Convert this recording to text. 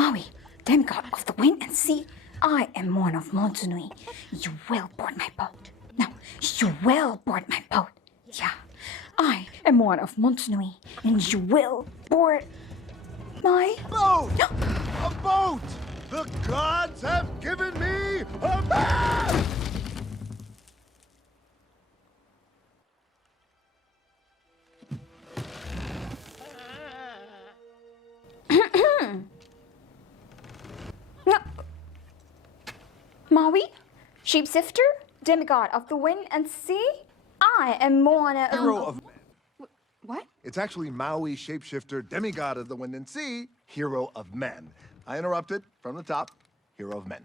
Maui, demigod of the wind and sea, I am one of Montanui. You will board my boat. No, you will board my boat. Yeah, I am one of Montanui, and you will board my Boat! A boat! The gods have given me a boat! Maui, shapeshifter, demigod of the wind and sea, I am Moana. Hero of What? It's actually Maui, shapeshifter, demigod of the wind and sea, hero of men. I interrupted from the top, hero of men.